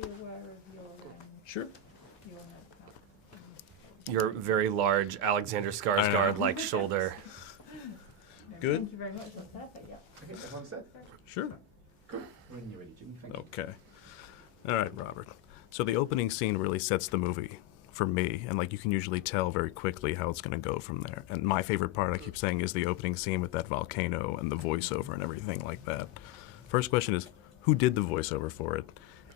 be aware of Sure. your Your very large Alexander Skarsgard-like shoulder. Good. Thank you very much. That's perfect. Yep. Okay, everyone's set? Sure. Cool. When you're ready, Jimmy. Thank you. Okay. All right, Robert. So the opening scene really sets the movie for me, and like you can usually tell very quickly how it's going to go from there. And my favorite part, I keep saying, is the opening scene with that volcano and the voiceover and everything like that. First question is, who did the voiceover for it?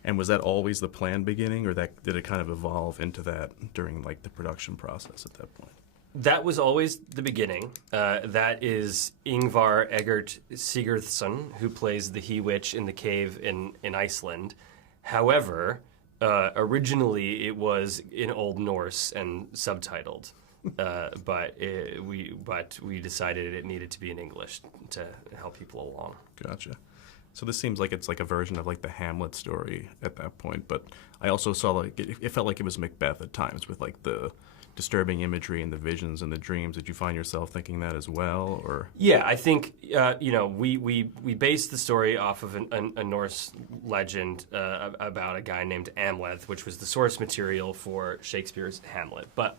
And was that always the planned beginning, or that did it kind of evolve into that during like the production process at that point? That was always the beginning. That is Ingvar Eggert Sigurðsson, who plays the he-witch in the cave in Iceland. However, originally it was in Old Norse and subtitled, but we decided it needed to be in English to help people along. Gotcha. So this seems like it's like a version of like the Hamlet story at that point, but I also saw like it felt like it was Macbeth at times with like the disturbing imagery and the visions and the dreams. Did you find yourself thinking that as well, or? Yeah, I think we based the story off of a Norse legend about a guy named Amleth, which was the source material for Shakespeare's Hamlet. But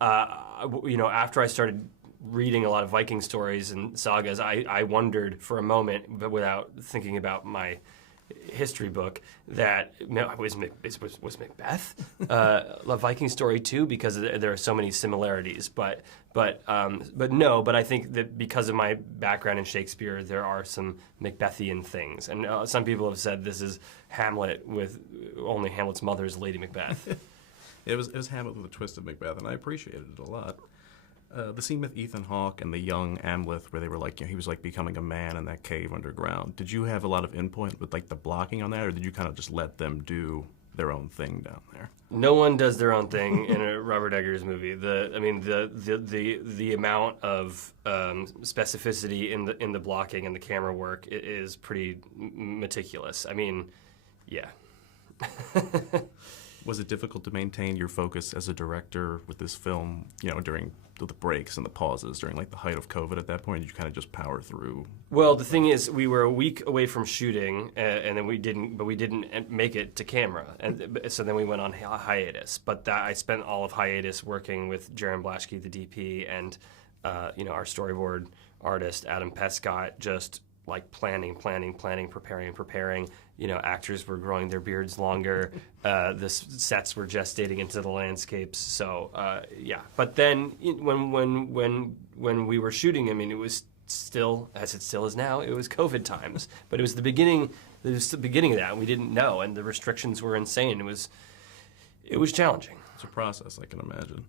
after I started reading a lot of Viking stories and sagas, I wondered for a moment, but without thinking about my history book, that was Macbeth a Viking story too, because there are so many similarities. But I think that because of my background in Shakespeare, there are some Macbethian things, and some people have said this is Hamlet with only Hamlet's mother is Lady Macbeth. It was Hamlet with a twist of Macbeth, and I appreciated it a lot. The scene with Ethan Hawke and the young Amleth, where they were like, he was like becoming a man in that cave underground. Did you have a lot of input with like the blocking on that, or did you kind of just let them do their own thing down there? No one does their own thing in a Robert Eggers movie. The amount of specificity in the blocking and the camera work is pretty meticulous. I mean, yeah. Was it difficult to maintain your focus as a director with this film, during the breaks and the pauses during like the height of COVID at that point? Did you kind of just power through? Well, the thing is, we were a week away from shooting, and then we didn't make it to camera, and so then we went on hiatus. But I spent all of hiatus working with Jaron Blaschke, the DP, and our storyboard artist Adam Pescott, just like planning, preparing. Actors were growing their beards longer. The sets were gestating into the landscapes. So yeah. But then when we were shooting, I mean, it was still, as it still is now, it was COVID times. But it was the beginning. It was the beginning of that, and we didn't know, and the restrictions were insane. It was challenging. It's a process, I can imagine.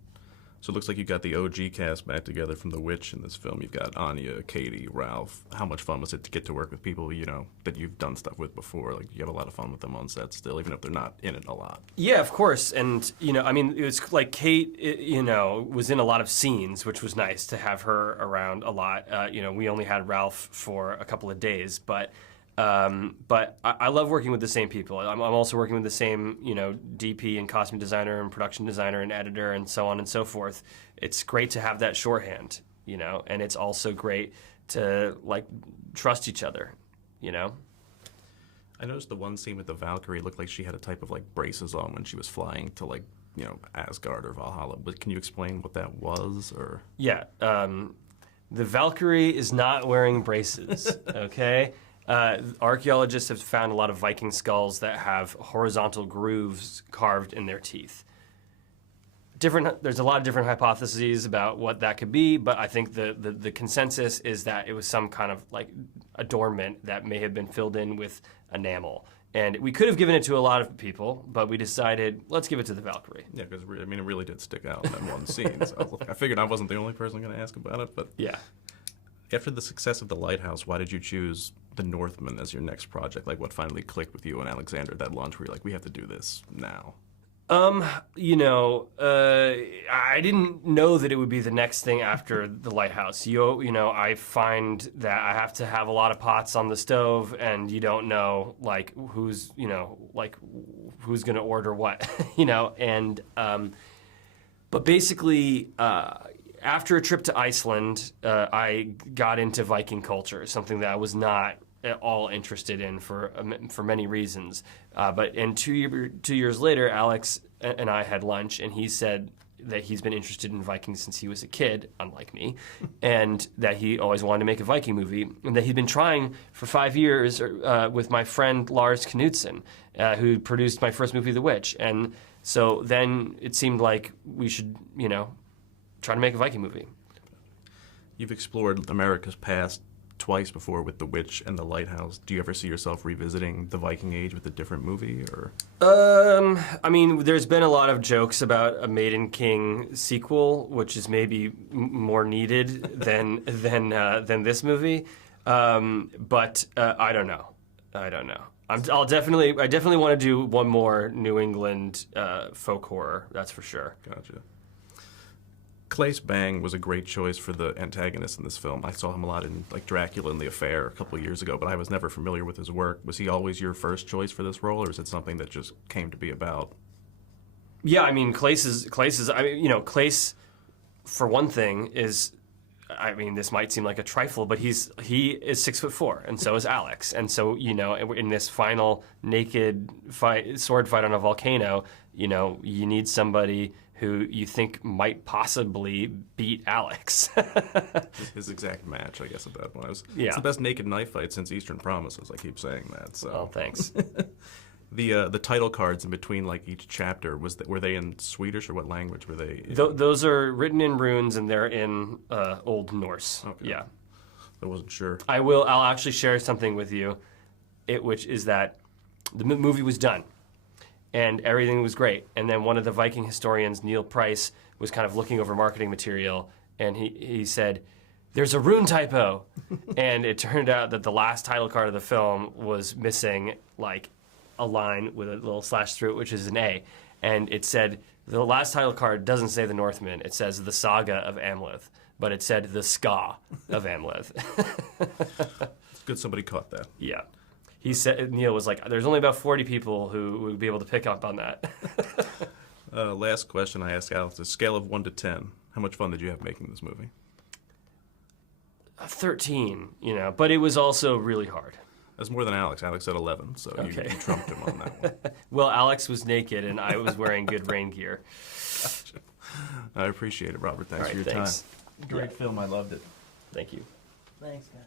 So it looks like you got the OG cast back together from The Witch in this film. You've got Anya, Katie, Ralph. How much fun was it to get to work with people, that you've done stuff with before? Like, you have a lot of fun with them on set still, even if they're not in it a lot. Yeah, of course. And, it was like Kate, was in a lot of scenes, which was nice to have her around a lot. We only had Ralph for a couple of days, but I love working with the same people. I'm also working with the same, DP and costume designer and production designer and editor and so on and so forth. It's great to have that shorthand, and it's also great to like trust each other, I noticed the one scene with the Valkyrie looked like she had a type of like braces on when she was flying to like, Asgard or Valhalla. But can you explain what that was, or? Yeah, the Valkyrie is not wearing braces, okay? Archaeologists have found a lot of Viking skulls that have horizontal grooves carved in their teeth. There's a lot of different hypotheses about what that could be, but I think the consensus is that it was some kind of like adornment that may have been filled in with enamel. And we could have given it to a lot of people, but we decided, let's give it to the Valkyrie. Yeah, because it really did stick out in that one scene. So I figured I wasn't the only person going to ask about it, but yeah. After the success of The Lighthouse, why did you choose The Northman as your next project? Like, what finally clicked with you and Alexander at that launch where you're like, we have to do this now? I didn't know that it would be the next thing after The Lighthouse. I find that I have to have a lot of pots on the stove, and you don't know, like, who's going to order what, but basically, after a trip to Iceland, I got into Viking culture, something that I was not all interested in for many reasons. But 2 years later, Alex and I had lunch, and he said that he's been interested in Vikings since he was a kid, unlike me, and that he always wanted to make a Viking movie, and that he'd been trying for 5 years with my friend Lars Knudsen, who produced my first movie, The Witch. And so then it seemed like we should, try to make a Viking movie. You've explored America's past twice before with The Witch and The Lighthouse. Do you ever see yourself revisiting the Viking Age with a different movie, or? I mean, there's been a lot of jokes about a Maiden King sequel, which is maybe more needed than this movie. But I don't know. I definitely want to do one more New England folk horror. That's for sure. Gotcha. Claes Bang was a great choice for the antagonist in this film. I saw him a lot in Dracula and The Affair a couple of years ago, but I was never familiar with his work. Was he always your first choice for this role, or is it something that just came to be about? Yeah, I mean, Claes, for one thing, is, I mean, this might seem like a trifle, but he is 6'4", and so is Alex. And so, in this final naked sword fight on a volcano, you need somebody who you think might possibly beat Alex. His exact match, I guess, at that point. Yeah. It's the best naked knife fight since Eastern Promises. I keep saying that. So. Oh, thanks. The title cards in between each chapter, were they in Swedish, or what language were they in? Those are written in runes, and they're in Old Norse. Okay. Yeah. I wasn't sure. I'll actually share something with you, which is that the movie was done. And everything was great. And then one of the Viking historians, Neil Price, was kind of looking over marketing material, and he said, "There's a rune typo." And it turned out that the last title card of the film was missing a line with a little slash through it, which is an A. And it said, the last title card doesn't say the Northman. It says the Saga of Amleth. But it said the Ska of Amleth. It's good somebody caught that. Yeah. He said, Neil was like, there's only about 40 people who would be able to pick up on that. Last question I asked Alex, a scale of 1 to 10, how much fun did you have making this movie? 13, but it was also really hard. That's more than Alex. Alex said 11, so Okay. you trumped him on that one. Well, Alex was naked, and I was wearing good rain gear. Gotcha. I appreciate it, Robert. Thanks All right, for your thanks. time. Great film. I loved it. Thank you. Thanks, guys.